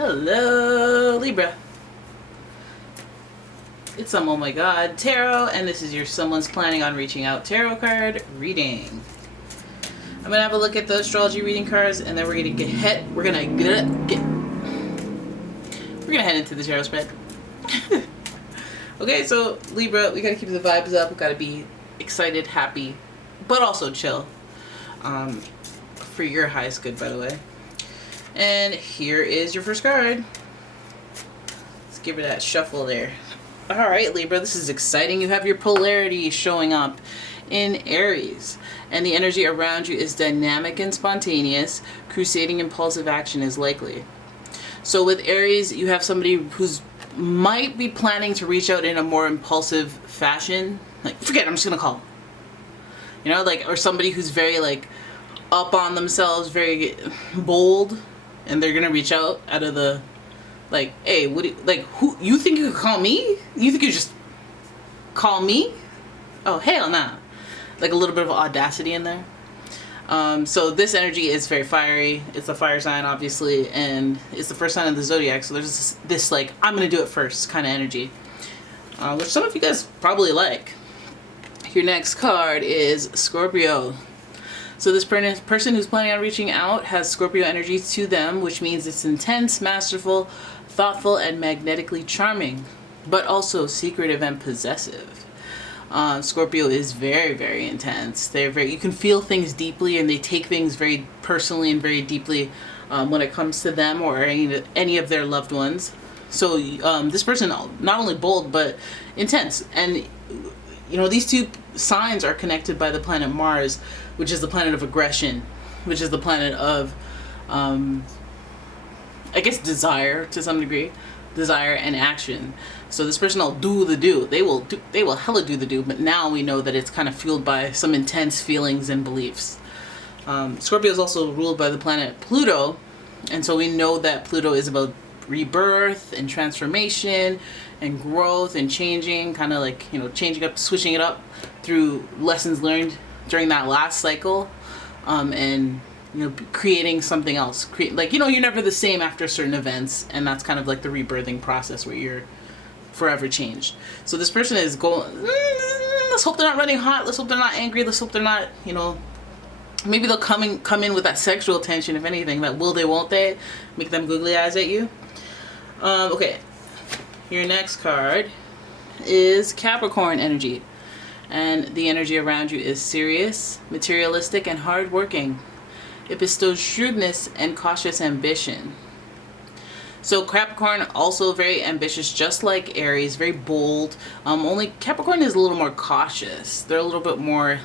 Hello, Libra. It's Oh My God Tarot, and this is your Someone's Planning on Reaching Out tarot card reading. I'm gonna have a look at the astrology reading cards, and then we're gonna head into the tarot spread. Okay, so Libra, we gotta keep the vibes up. We gotta be excited, happy, but also chill. For your highest good, by the way. And here is your first card. Let's give it that shuffle there. Alright, Libra, this is exciting. You have your polarity showing up in Aries. And the energy around you is dynamic and spontaneous. Crusading impulsive action is likely. So with Aries, you have somebody who's might be planning to reach out in a more impulsive fashion. Like, forget it, I'm just gonna call. You know, like, or somebody who's very, like, up on themselves, very bold, and they're gonna reach out of the, like, hey, what do you, like, who, you think you could call me? You think you just call me? Oh, hell nah. Like a little bit of audacity in there. So this energy is very fiery. It's a fire sign, obviously, and it's the first sign of the zodiac, so there's this like, I'm gonna do it first kind of energy, which some of you guys probably like. Your next card is Scorpio. So this person who's planning on reaching out has Scorpio energy to them, which means it's intense, masterful, thoughtful, and magnetically charming, but also secretive and possessive. Scorpio is very, very intense. You can feel things deeply, and they take things very personally and very deeply when it comes to them or any of their loved ones. So this person, not only bold, but intense. And you know, these two signs are connected by the planet Mars, which is the planet of aggression, which is the planet of, I guess, desire to some degree, desire and action. So this person will do the do. They will hella do the do. But now we know that it's kind of fueled by some intense feelings and beliefs. Scorpio is also ruled by the planet Pluto, and so we know that Pluto is about rebirth and transformation and growth and changing, kind of like, you know, changing up, switching it up through lessons learned during that last cycle, and you know, creating something else. Like, you know, you're never the same after certain events, and that's kind of like the rebirthing process where you're forever changed. So this person is going, let's hope they're not running hot, let's hope they're not angry, let's hope they're not, you know, maybe they'll come in with that sexual tension, if anything, that will they, won't they, make them googly eyes at you. Okay, your next card is Capricorn energy, and the energy around you is serious, materialistic, and hardworking. It bestows shrewdness and cautious ambition. So Capricorn, also very ambitious, just like Aries, very bold. Only Capricorn is a little more cautious. They're a little bit more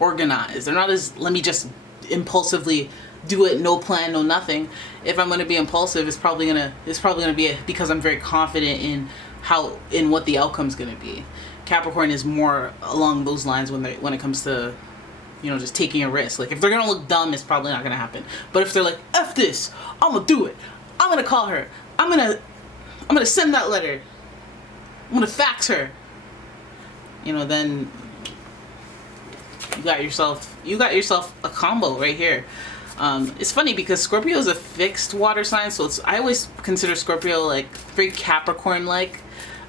organized. They're not as, let me just impulsively do it, no plan, no nothing. If I'm going to be impulsive, it's probably gonna be because I'm very confident in what the outcome's going to be. Capricorn is more along those lines when it comes to, you know, just taking a risk. Like, if they're gonna look dumb, it's probably not gonna happen. But if they're like, F this, I'm gonna do it, I'm gonna call her, I'm gonna send that letter, I'm gonna fax her, you know, then you got yourself a combo right here. It's funny because Scorpio is a fixed water sign, so I always consider Scorpio like very Capricorn-like.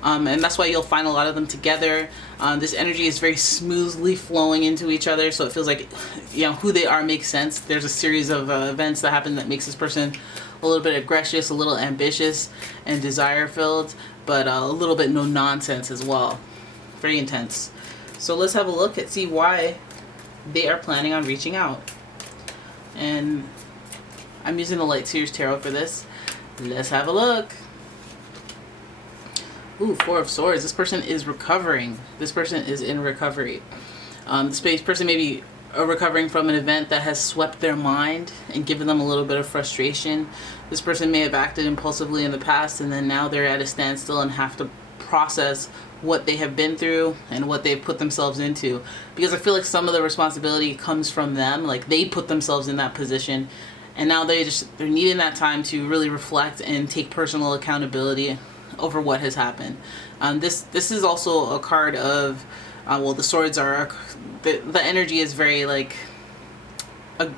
And that's why you'll find a lot of them together. This energy is very smoothly flowing into each other, so it feels like, you know, who they are makes sense. There's a series of events that happen that makes this person a little bit aggressive, a little ambitious, and desire-filled, but a little bit no-nonsense as well. Very intense. So let's have a look and see why they are planning on reaching out. And I'm using the Light Series Tarot for this. Let's have a look. Ooh, Four of Swords. This person is recovering. This person is in recovery. This person may be recovering from an event that has swept their mind and given them a little bit of frustration. This person may have acted impulsively in the past, and then now they're at a standstill and have to process what they have been through and what they've put themselves into. Because I feel like some of the responsibility comes from them. Like, they put themselves in that position, and now they're needing that time to really reflect and take personal accountability over what has happened. This is also a card of, well, the swords are, the energy is very, like,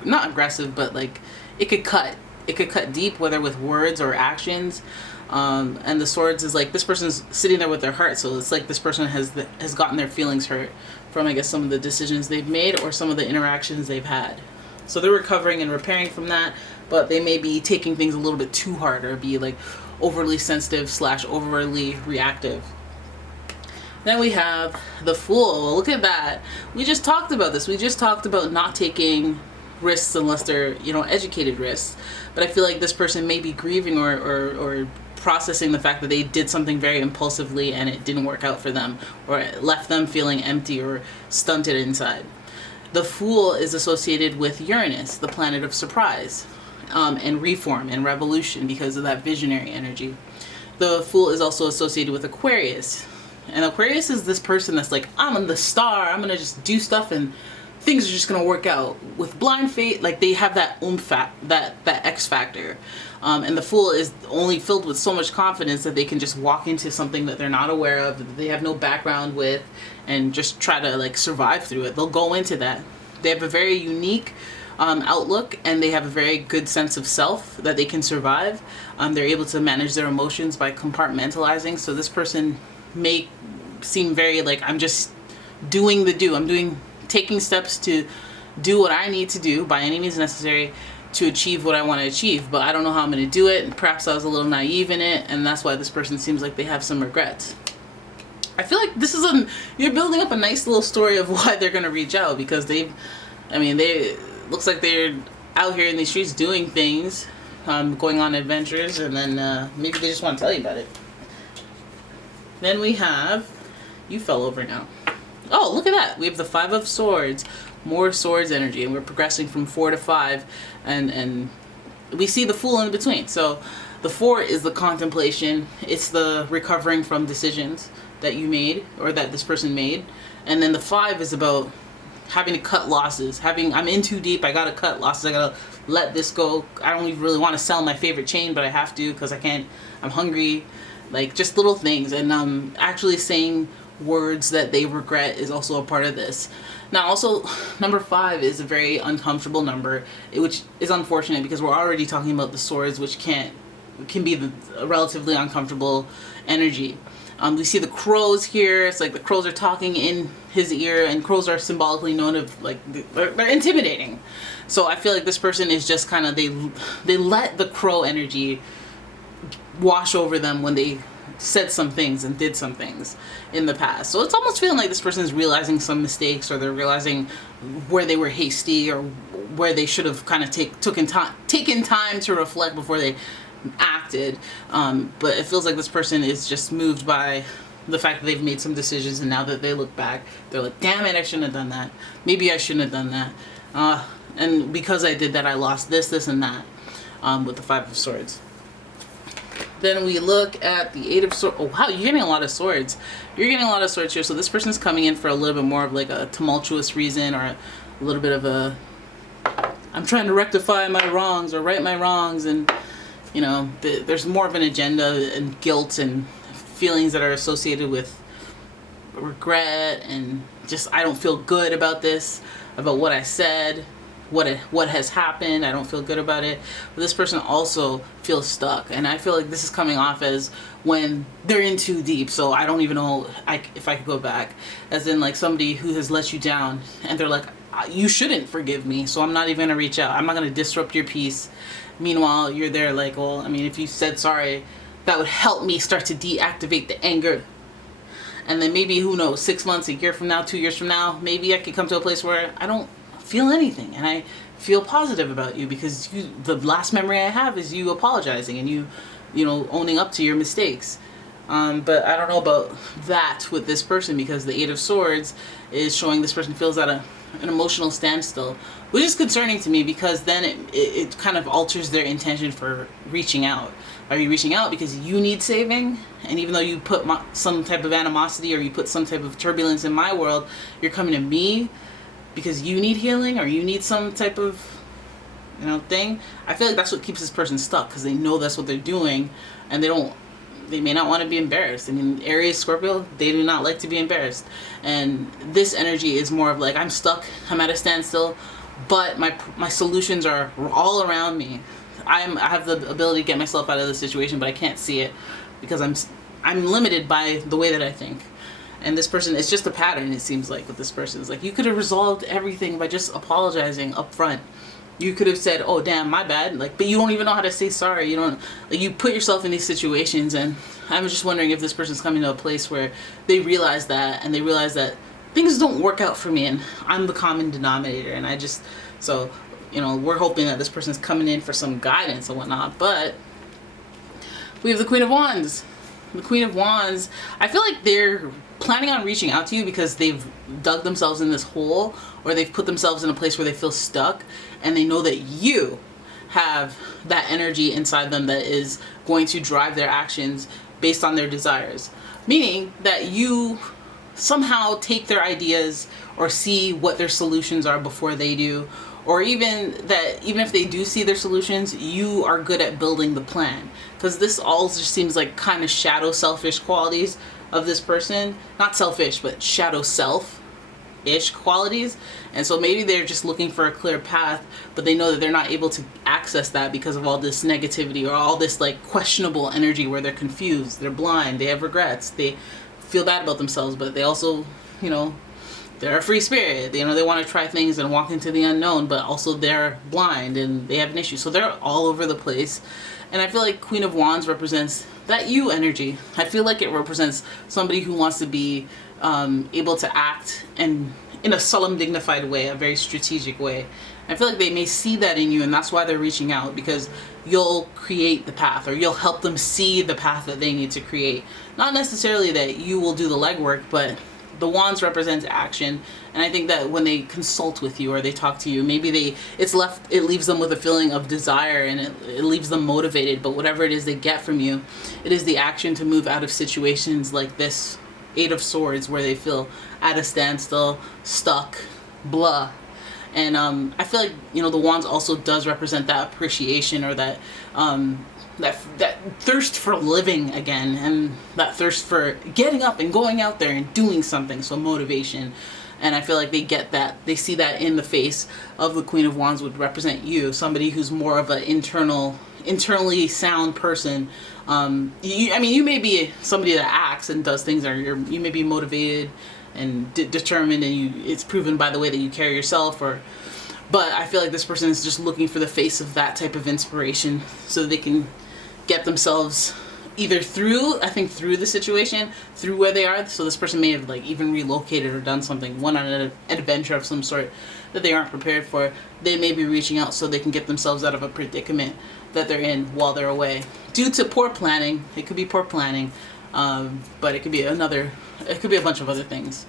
not aggressive, but like it could cut it could cut deep, whether with words or actions. And the swords is like this person's sitting there with their heart, so it's like this person has gotten their feelings hurt from, I guess, some of the decisions they've made or some of the interactions they've had. So they're recovering and repairing from that, but they may be taking things a little bit too hard or be like overly sensitive / overly reactive. Then we have the Fool. Look at that. We just talked about this. We just talked about not taking risks unless they're, you know, educated risks. But I feel like this person may be grieving or processing the fact that they did something very impulsively and it didn't work out for them, or it left them feeling empty or stunted inside. The Fool is associated with Uranus, the planet of surprise, and reform and revolution because of that visionary energy. The Fool is also associated with Aquarius. And Aquarius is this person that's like, I'm the star, I'm gonna just do stuff and things are just gonna work out. With blind faith, like they have that that X factor. And the Fool is only filled with so much confidence that they can just walk into something that they're not aware of, that they have no background with, and just try to like survive through it. They'll go into that. They have a very unique outlook, and they have a very good sense of self that they can survive. They're able to manage their emotions by compartmentalizing. So this person may seem very like, I'm just doing the do. I'm taking steps to do what I need to do by any means necessary to achieve what I want to achieve, but I don't know how I'm going to do it, and perhaps I was a little naive in it, and that's why this person seems like they have some regrets. I feel like this is you're building up a nice little story of why they're going to reach out, because they looks like they're out here in the streets doing things, going on adventures, and then maybe they just want to tell you about it. Then we have, you fell over now. Oh, look at that. We have the Five of Swords, more swords energy, and we're progressing from 4 to 5, and we see the Fool in between. So the 4 is the contemplation. It's the recovering from decisions that you made or that this person made. And then the 5 is about having to cut losses. I'm in too deep. I got to cut losses. I got to let this go. I don't even really want to sell my favorite chain, but I have to because I can't. I'm hungry. Like just little things. And actually saying words that they regret is also a part of this. Now also, number 5 is a very uncomfortable number, which is unfortunate because we're already talking about the swords, which can be a relatively uncomfortable energy. We see the crows here. It's like the crows are talking in his ear, and crows are symbolically known of like they're intimidating. So I feel like this person is just kind of they let the crow energy wash over them when they said some things and did some things in the past. So it's almost feeling like this person is realizing some mistakes, or they're realizing where they were hasty, or where they should have kind of taken time to reflect before they acted. But it feels like this person is just moved by the fact that they've made some decisions, and now that they look back, they're like, damn it, I shouldn't have done that. Maybe I shouldn't have done that. And because I did that, I lost this, and that, with the 5 of Swords. Then we look at the 8 of Swords. Oh, wow, you're getting a lot of swords. You're getting a lot of swords here. So this person's coming in for a little bit more of like a tumultuous reason, or a little bit of a, I'm trying to rectify my wrongs or right my wrongs. And, you know, there's more of an agenda and guilt and feelings that are associated with regret and just, I don't feel good about this, about what I said. What has happened, I don't feel good about it. But this person also feels stuck, and I feel like this is coming off as when they're in too deep, so I don't even know if I could go back, as in like somebody who has let you down and they're like, you shouldn't forgive me, so I'm not even gonna reach out, I'm not gonna disrupt your peace. Meanwhile you're there like, well, I mean, if you said sorry, that would help me start to deactivate the anger. And then maybe, who knows, 6 months, a year from now, 2 years from now, maybe I could come to a place where I don't feel anything, and I feel positive about you because the last memory I have is you apologizing and you know, owning up to your mistakes. But I don't know about that with this person, because the 8 of Swords is showing this person feels at an emotional standstill, which is concerning to me, because then it kind of alters their intention for reaching out. Are you reaching out because you need saving? And even though you put some type of animosity, or you put some type of turbulence in my world, you're coming to me because you need healing, or you need some type of, you know, thing. I feel like that's what keeps this person stuck, because they know that's what they're doing, and they may not want to be embarrassed. I mean, Aries, Scorpio, they do not like to be embarrassed. And this energy is more of like, I'm stuck, I'm at a standstill, but my solutions are all around me. I have the ability to get myself out of the situation, but I can't see it because I'm limited by the way that I think. And this person, it's just a pattern, it seems like, with this person. It's like, you could have resolved everything by just apologizing up front. You could have said, oh, damn, my bad. Like, but you don't even know how to say sorry. You don't, like, you put yourself in these situations. And I'm just wondering if this person's coming to a place where they realize that, and they realize that things don't work out for me, and I'm the common denominator. And I just, so, you know, we're hoping that this person's coming in for some guidance and whatnot. But we have the Queen of Wands. The Queen of Wands, I feel like they're planning on reaching out to you because they've dug themselves in this hole, or they've put themselves in a place where they feel stuck, and they know that you have that energy inside them that is going to drive their actions based on their desires. Meaning that you somehow take their ideas or see what their solutions are before they do, or even if they do see their solutions, you are good at building the plan. Because this all just seems like kind of shadow selfish qualities of this person. Not selfish, but shadow self-ish qualities. And so maybe they're just looking for a clear path, but they know that they're not able to access that because of all this negativity or all this like questionable energy where they're confused, they're blind, they have regrets, they feel bad about themselves, but they also, you know, they're a free spirit. You know, they want to try things and walk into the unknown, but also they're blind and they have an issue. So they're all over the place. And I feel like Queen of Wands represents that you energy. I feel like it represents somebody who wants to be able to act and in a solemn, dignified way, a very strategic way. I feel like they may see that in you, and that's why they're reaching out, because you'll create the path, or you'll help them see the path that they need to create. Not necessarily that you will do the legwork, but the wands represents action. And I think that when they consult with you or they talk to you, maybe it leaves them with a feeling of desire, and it leaves them motivated. But whatever it is they get from you, it is the action to move out of situations like this Eight of Swords, where they feel at a standstill, stuck, blah. And I feel like, you know, the wands also does represent that appreciation, or that that thirst for living again, and that thirst for getting up and going out there and doing something. So motivation. And I feel like they get that, they see that in the face of the Queen of Wands would represent you, somebody who's more of an internally sound person. I mean, you may be somebody that acts and does things, or you may be motivated and determined, and it's proven by the way that you carry yourself. But I feel like this person is just looking for the face of that type of inspiration, so they can get themselves either through the situation, through where they are. So this person may have like even relocated or done something, went on an adventure of some sort that they aren't prepared for. They may be reaching out so they can get themselves out of a predicament that they're in while they're away due to poor planning. It could be poor planning, but it could be a bunch of other things.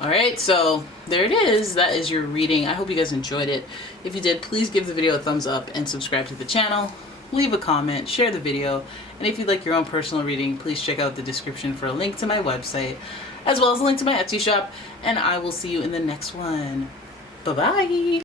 Alright, so there it is. That is your reading. I hope you guys enjoyed it. If you did, please give the video a thumbs up and subscribe to the channel. Leave a comment, share the video, and if you'd like your own personal reading, please check out the description for a link to my website, as well as a link to my Etsy shop, and I will see you in the next one. Bye-bye!